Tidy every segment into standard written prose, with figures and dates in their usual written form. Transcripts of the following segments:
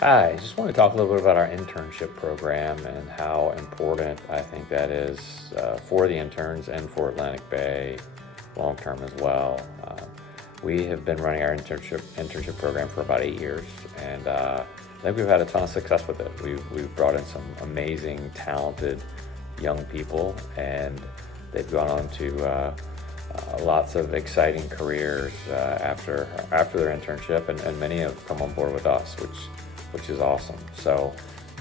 Hi, I just want to talk a little bit about our internship program and how important I think that is for the interns and for Atlantic Bay long term as well. We have been running our internship program for about 8 years, and I think we've had a ton of success with it. We've brought in some amazing, talented young people, and they've gone on to lots of exciting careers after their internship, and many have come on board with us, which is awesome. So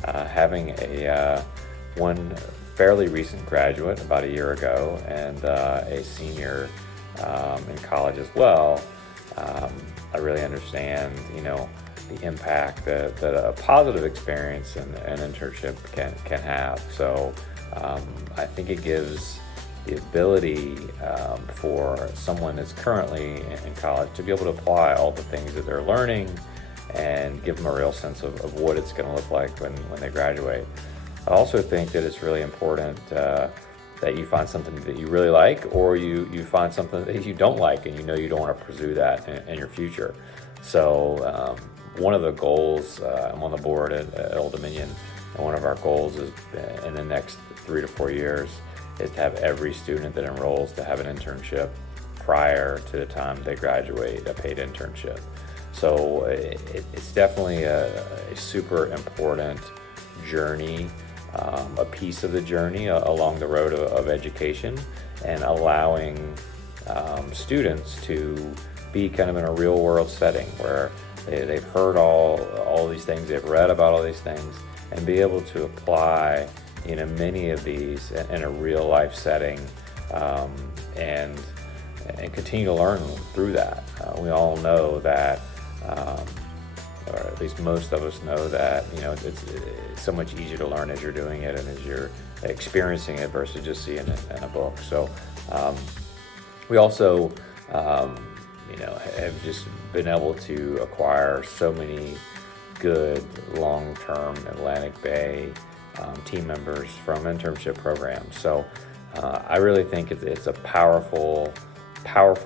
having a one fairly recent graduate about a year ago and a senior in college as well, I really understand, the impact that a positive experience in an internship can have. So I think it gives the ability for someone that's currently in college to be able to apply all the things that they're learning and give them a real sense of what it's going to look like when they graduate. I also think that it's really important that you find something that you really like, or you find something that you don't like and you don't want to pursue that in your future. So one of the goals, I'm on the board at Old Dominion, and one of our goals is in the next 3 to 4 years is to have every student that enrolls to have an internship prior to the time they graduate, a paid internship. So it's definitely a super important journey, a piece of the journey along the road of education, and allowing students to be kind of in a real world setting where they've heard all these things, they've read about all these things, and be able to apply many of these in a real life setting, and continue to learn through that. We all know that, or at least most of us know that, it's so much easier to learn as you're doing it and as you're experiencing it versus just seeing it in a book. So we also, have just been able to acquire so many good long-term Atlantic Bay team members from internship programs. So I really think it's a powerful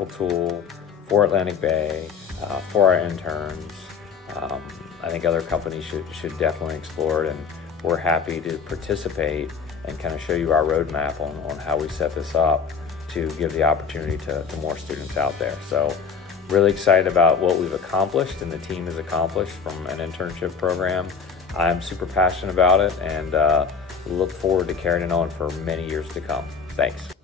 tool for Atlantic Bay, for our interns. I think other companies should definitely explore it, and we're happy to participate and kind of show you our roadmap on how we set this up to give the opportunity to more students out there. So really excited about what we've accomplished and the team has accomplished from an internship program. I'm super passionate about it, and look forward to carrying it on for many years to come. Thanks.